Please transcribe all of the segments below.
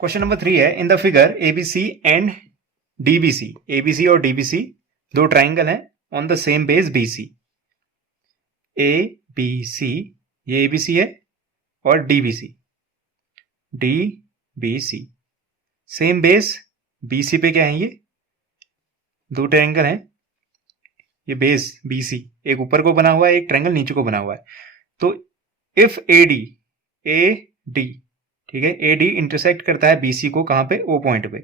Question number 3 है, in the figure ABC and DBC, ABC और DBC दो triangle हैं on the same base BC. A B C, ये ABC है, और DBC, D B C, same base BC पे क्या है, ये दो ट्राइंगल हैं, ये बेस बीसी एक ऊपर को बना हुआ है, एक ट्राइंगल नीचे को बना हुआ है। तो इफ ए डी, ठीक है, ए डी इंटरसेक्ट करता है बीसी को, कहां पे, ओ पॉइंट पे,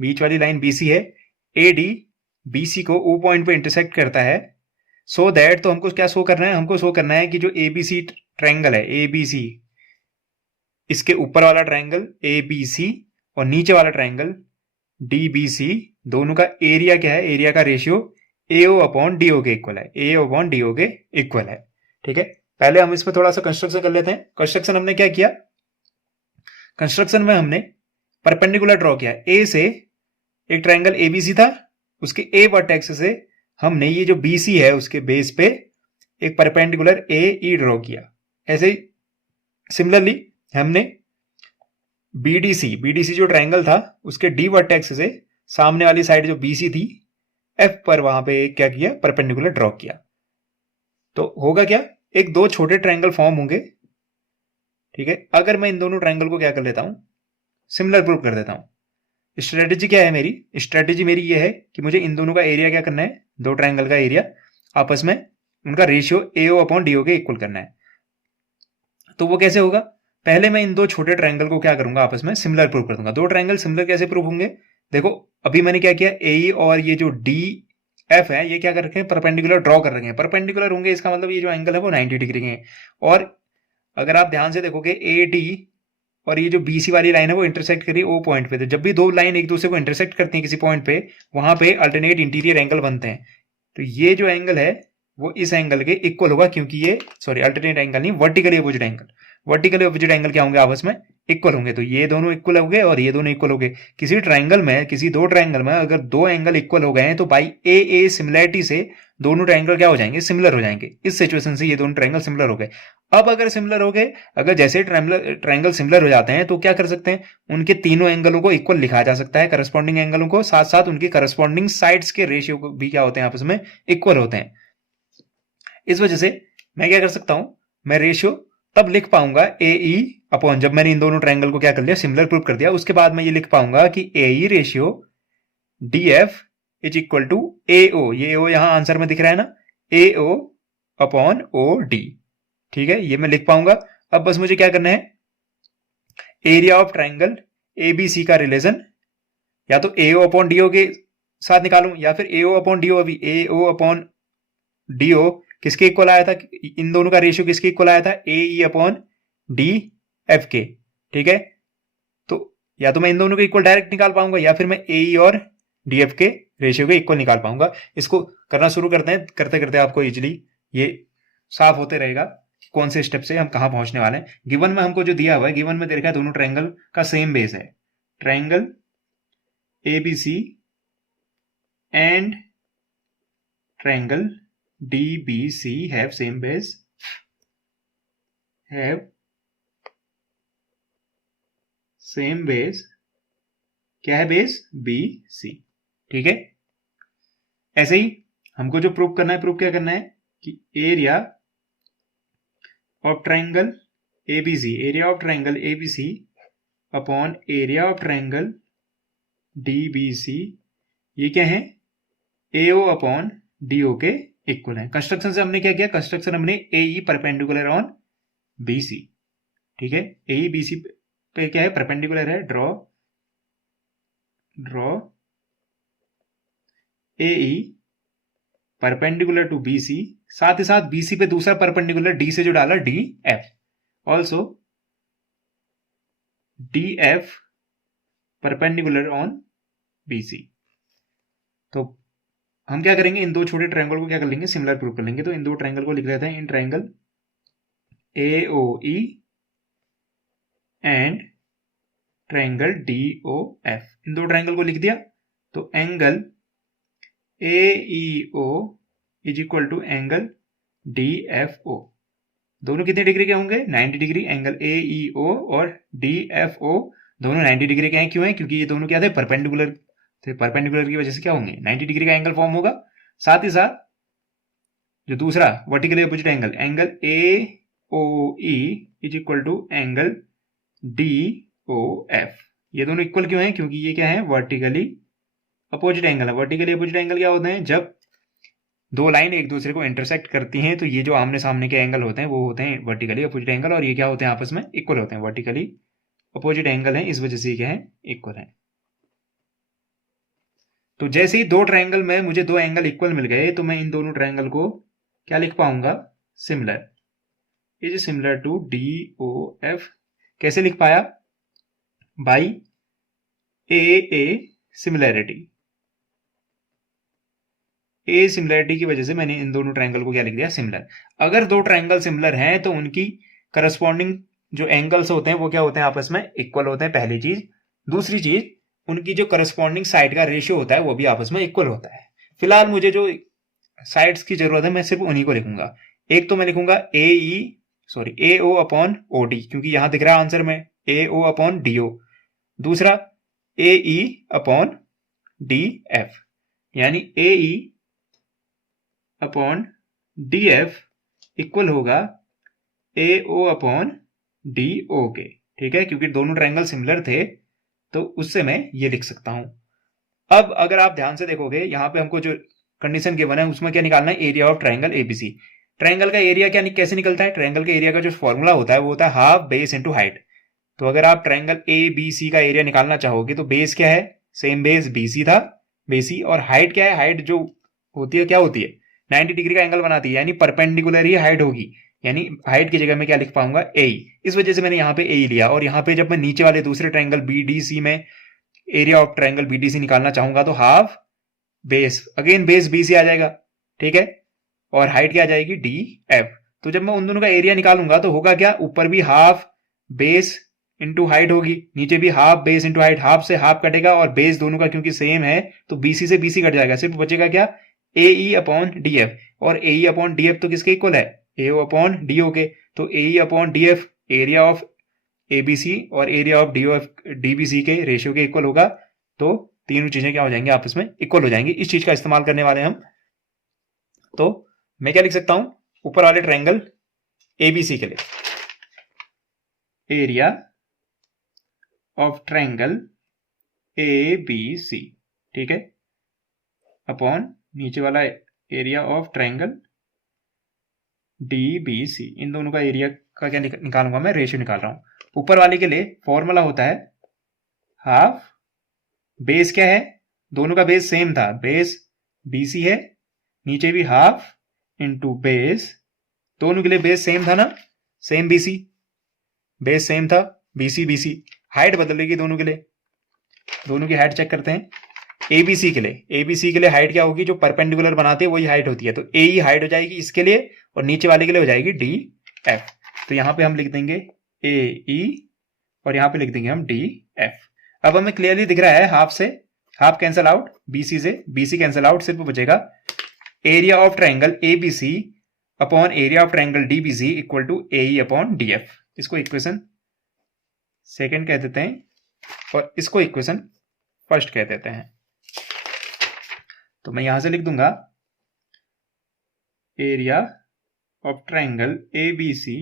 बीच वाली लाइन बीसी है, ए डी बीसी को ओ पॉइंट पे इंटरसेक्ट करता है, सो दैट, तो हमको क्या शो करना है, हमको शो करना है कि जो एबीसी ट्राइंगल है, एबीसी, इसके ऊपर वाला ट्राइंगल एबीसी और नीचे वाला ट्राइंगल डीबीसी, दोनों का एरिया क्या है, एरिया का रेशियो एओ अपॉन डीओ के इक्वल है, एओ अपॉन डीओ के इक्वल है। ठीक है, पहले हम इस पर थोड़ा सा कंस्ट्रक्शन कर लेते हैं। कंस्ट्रक्शन हमने क्या किया, कंस्ट्रक्शन में हमने परपेंडिकुलर ड्रॉ किया, ए से एक ट्राइंगल एबीसी था, उसके ए वर्टेक्स से हमने ये जो बीसी है उसके बेस पे एक परपेंडिकुलर ए ई ड्रॉ किया। ऐसे ही सिमिलरली हमने बीडीसी जो ट्राइंगल था उसके डी वर्टेक्स से सामने वाली साइड जो बीसी थी एफ पर, वहां पे क्या किया, परपेंडिकुलर ड्रॉ किया। तो होगा क्या, एक दो छोटे ट्राइंगल फॉर्म होंगे। ठीक है, अगर मैं इन दोनों ट्राइंगल को क्या कर लेता हूं, सिमिलर प्रूव कर देता हूं। स्ट्रेटेजी क्या है मेरी, स्ट्रेटेजी मेरी ये है कि मुझे इन दोनों का एरिया क्या करना है, दो ट्राइंगल का एरिया आपस में उनका रेशियो एओ अपॉन डीओ के इक्वल करना है। तो वो कैसे होगा, पहले मैं इन दो छोटे ट्राइंगल को क्या करूंगा, आपस में सिमिलर प्रूव कर दूंगा। दो ट्राइंगल सिमिलर कैसे प्रूव होंगे, देखो अभी मैंने क्या किया, ए और ये जो डी एफ है ये क्या कर रखे हैं, परपेंडिकुलर ड्रॉ कर रखे हैं। परपेंडिकुलर होंगे इसका मतलब ये जो एंगल है वो 90 डिग्री के हैं। और अगर आप ध्यान से देखोगे ए डी और ये जो बीसी वाली लाइन है वो इंटरसेक्ट करी ओ पॉइंट पे, तो जब भी दो लाइन एक दूसरे को इंटरसेक्ट करती है किसी पॉइंट पे, वहां पे अल्टरनेट इंटीरियर एंगल बनते हैं। तो ये जो एंगल है वो इस एंगल के इक्वल होगा, क्योंकि ये, सॉरी अल्टरनेट एंगल नहीं, vertically opposite angle, vertically opposite angle क्या होंगे, आपस में इक्वल होंगे। तो ये दोनों इक्वल हो गए और ये दोनों इक्वल हो गए। किसी ट्राइंगल में, किसी दो ट्राइंगल में अगर दो एंगल इक्वल हो गए हैं तो बाई ए सिमिलैरिटी से दोनों ट्राइंगल क्या हो जाएंगे, सिमिलर हो जाएंगे। इस सिचुएशन से ये दोनों ट्राइंगल सिमिलर हो गए। अब अगर सिमिलर हो गए, अगर जैसे ट्राइंगल सिमिलर हो जाते हैं तो क्या कर सकते हैं, उनके तीनों एंगलों को इक्वल लिखा जा सकता है, करस्पॉन्डिंग एंगलों को, साथ साथ उनकी करस्पॉन्डिंग साइड्स के रेशियो को भी क्या होते हैं, आपस में इक्वल होते हैं। इस वजह से मैं क्या कर सकता हूं, मैं रेशियो तब लिख पाऊंगा ए ई अपॉन, जब मैंने इन दोनों ट्राइंगल को क्या कर लिया, सिमिलर प्रूव कर दिया, उसके बाद मैं ये लिख पाऊंगा कि A E ratio D F is equal to A O, ये ओ यहां आंसर में दिख रहा है ना, ए ओ अपॉन ओ डी। ठीक है, ये मैं लिख पाऊंगा। अब बस मुझे क्या करना है, एरिया ऑफ ट्राइंगल एबीसी का रिलेशन या तो ए ओ अपॉन डीओ के साथ निकालूं, या फिर ए ओ अपॉन डीओ, अभी ए ओ अपॉन डीओ किसके इक्वल आया था, इन दोनों का रेशियो किसके इक्वल आया था, ए ई अपॉन डी एफ के। ठीक है, तो या तो मैं इन दोनों के इक्वल डायरेक्ट निकाल पाऊंगा, या फिर मैं ए ई और डी एफ के रेशियो के इक्वल निकाल पाऊंगा। इसको करना शुरू करते हैं, करते करते आपको इजिली ये साफ होते रहेगा कि कौन से स्टेप से हम कहां पहुंचने वाले हैं। गिवन में हमको जो दिया हुआ है, गिवन में दे रखा है दोनों ट्राइंगल का सेम बेस है, triangle ABC and triangle DBC have same base, have same base, क्या है बेस, BC। ठीक है, ऐसे ही हमको जो प्रूव करना है, प्रूव क्या करना है कि area of triangle ABC, area of triangle ABC upon area of triangle DBC, ये क्या है, AO अपॉन DO के इक्वल है। कंस्ट्रक्शन से हमने क्या किया, कंस्ट्रक्शन हमने AE परपेंडिकुलर ऑन BC, ठीक है, AE BC पे क्या है, परपेंडिकुलर है, draw AE perpendicular to BC, साथ ही साथ BC पे दूसरा परपेंडिकुलर D से जो डाला DF, also DF perpendicular on BC। तो हम क्या करेंगे, इन दो छोटे ट्रायंगल को क्या कर लेंगे, सिमिलर प्रूव कर लेंगे। तो इन दो ट्रायंगल को लिख लेते हैं, in triangle AOE and triangle DOF, इन दो ट्रायंगल को लिख दिया। तो angle AEO is equal to angle DFO, दोनों कितने डिग्री के होंगे, 90 डिग्री। एंगल AEO और DFO दोनों 90 डिग्री के हैं, क्यों है? क्योंकि ये दोनों क्या थे? परपेंडिकुलर थे। परपेंडिकुलर की वजह से क्या होंगे? 90 डिग्री का एंगल फॉर्म होगा। साथ ही साथ जो दूसरा vertically opposite angle, angle A O E is equal to angle D O F, ये दोनों इक्वल क्यों है? क्योंकि ये क्या है? वर्टिकली अपोजिट एंगल है। वर्टिकली अपोजिट एंगल क्या होते हैं? जब दो लाइन एक दूसरे को इंटरसेक्ट करती हैं तो ये जो आमने सामने के एंगल होते हैं वो होते हैं वर्टिकली अपोजिट एंगल, और ये क्या होते हैं? आपस में इक्वल होते हैं। वर्टिकली अपोजिट एंगल है, इस वजह से क्या है? इक्वल है। तो जैसे ही दो ट्रायंगल में मुझे दो एंगल इक्वल मिल गए तो मैं इन दोनों ट्रायंगल को क्या लिख पाऊंगा? Similar. Is similar to D O F. कैसे लिख पाया? By A similarity. A similarity की वजह से मैंने इन दोनों ट्रायंगल को क्या लिख दिया? सिमिलर। अगर दो ट्रायंगल सिमिलर हैं तो उनकी करस्पॉन्डिंग जो एंगल्स होते हैं वो क्या होते हैं? आपस में इक्वल होते हैं, पहली चीज। दूसरी चीज, उनकी जो करस्पॉन्डिंग साइड का रेशियो होता है वो भी आपस में इक्वल होता है। फिलहाल मुझे जो साइड्स की जरूरत है मैं सिर्फ उन्हीं को लिखूंगा। एक तो मैं लिखूंगा ए ओ अपॉन ओ डी, क्योंकि यहां दिख रहा है आंसर में ए ओ अपॉन डी ओ। दूसरा A E upon D F, यानी A E upon D F equal होगा A O upon D O के। ठीक है, क्योंकि दोनों ट्रायंगल सिमिलर थे तो उससे मैं ये लिख सकता हूं। अब अगर आप ध्यान से देखोगे यहां पे हमको जो कंडीशन गिवन है उसमें क्या निकालना है? Area of triangle ABC. Triangle का एरिया क्या कैसे निकलता है? ट्रायंगल के एरिया का जो फॉर्मूला होता है वो होता है हाफ बेस इंटू हाइट। तो अगर आप ट्रायंगल ए बी सी का एरिया निकालना चाहोगे तो बेस क्या है? सेम बेस बीसी था, बेसी। और हाइट क्या है? हाइट जो होती है क्या होती है? 90 डिग्री का एंगल बनाती है, यानी परपेंडिकुलर ही हाइट होगी। यानी हाइट की जगह में क्या लिख पाऊंगा? ए। इस वजह से मैंने यहाँ पे ए लिया। और यहाँ पे जब मैं नीचे वाले दूसरे ट्रायंगल बीडीसी में एरिया ऑफ ट्रायंगल बीडीसी निकालना चाहूंगा तो half base, again base BC आ जाएगा। ठीक है, और हाइट क्या आ जाएगी? D F. तो जब मैं उन दोनों का एरिया निकालूंगा तो होगा क्या? ऊपर भी हाफ बेस इंटू हाइट होगी, नीचे भी half base into height. Half से हाफ कटेगा और बेस दोनों का क्योंकि सेम है तो बीसी से बीसी कट जाएगा, सिर्फ बचेगा क्या? ए ई अपॉन डी एफ। और A E upon D F तो किसके इक्वल है? ए ओ अपॉन डी ओ के। तो A E upon D F area of ABC और area of D O F DBC के रेशियो के इक्वल होगा। तो तीनों चीजें क्या हो जाएंगी? आपस में इक्वल हो जाएंगी। इस चीज का इस्तेमाल करने वाले हम। तो मैं क्या लिख सकता हूं ऊपर वाले ट्रायंगल एबीसी के लिए? Area of triangle A B C, ठीक है, अपॉन नीचे वाला area of triangle D B C. इन दोनों का एरिया का क्या निकालूंगा मैं? रेशियो निकाल रहा हूं। ऊपर वाले के लिए फॉर्मूला होता है हाफ बेस क्या है? दोनों का बेस सेम था, बेस बीसी है, नीचे भी हाफ इंटू बेस, दोनों के लिए बेस सेम था ना? सेम बीसी, बेस सेम था, बीसी बीसी। हाइट बदलेगी दोनों के लिए, दोनों की हाइट चेक करते हैं। एबीसी के लिए हाइट क्या होगी? जो परपेंडिकुलर बनाते हैं वही हाइट होती है। तो ए ही हाइट हो जाएगी इसके लिए और नीचे वाले के लिए हो जाएगी डी एफ। तो यहां पे हम लिख देंगे ए ई और यहां पे लिख देंगे हम डी एफ। अब हमें क्लियरली दिख रहा है हाफ से हाफ कैंसल आउट, बीसी से बीसी कैंसल आउट, सिर्फ बचेगा area of triangle ABC upon area of triangle DBC equal to A E upon D F. इसको इक्वेशन सेकेंड कह देते हैं और इसको इक्वेशन फर्स्ट कह देते हैं। तो मैं यहां से लिख दूंगा area of triangle ABC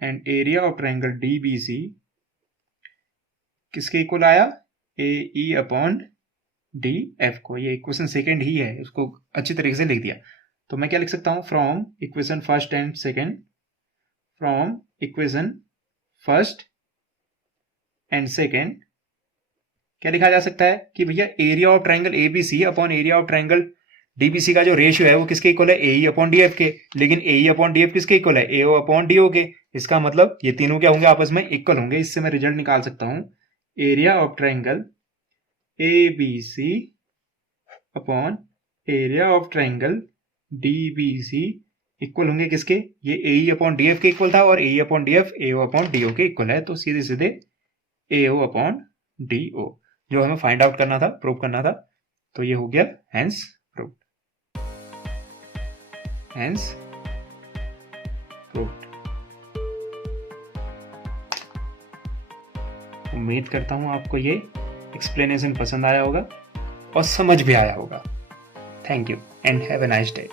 and area of triangle DBC किसके इक्वल आया? ए ई अपॉन डी एफ को। ये इक्वेशन सेकेंड ही है, उसको अच्छी तरीके से लिख दिया। तो मैं क्या लिख सकता हूं? From equation first and second, from equation first and second क्या लिखा जा सकता है कि भैया area of triangle ABC upon area of triangle DBC का जो रेशियो है वो किसके इक्वल है? ए ई अपॉन डी एफ के। लेकिन ए ई अपॉन डी एफ किसके इक्वल है? ए ओ अपॉन डी ओ के। इसका मतलब ये तीनों क्या होंगे? आपस में इक्वल होंगे। इससे मैं रिजल्ट निकाल सकता हूं area of triangle A B C upon area of triangle D B C equal होंगे किसके? ये A E upon D F के इक्वल था और A E upon D F A O upon D O के इक्वल है। तो सीधे सीधे ए ओ अपॉन डी ओ जो हमें फाइंड आउट करना था, प्रूव करना था। तो ये हो गया हेंस प्रूव्ड, हेंस प्रूव्ड। उम्मीद करता हूँ आपको ये एक्सप्लेनेशन पसंद आया होगा और समझ भी आया होगा। Thank you and have a nice day.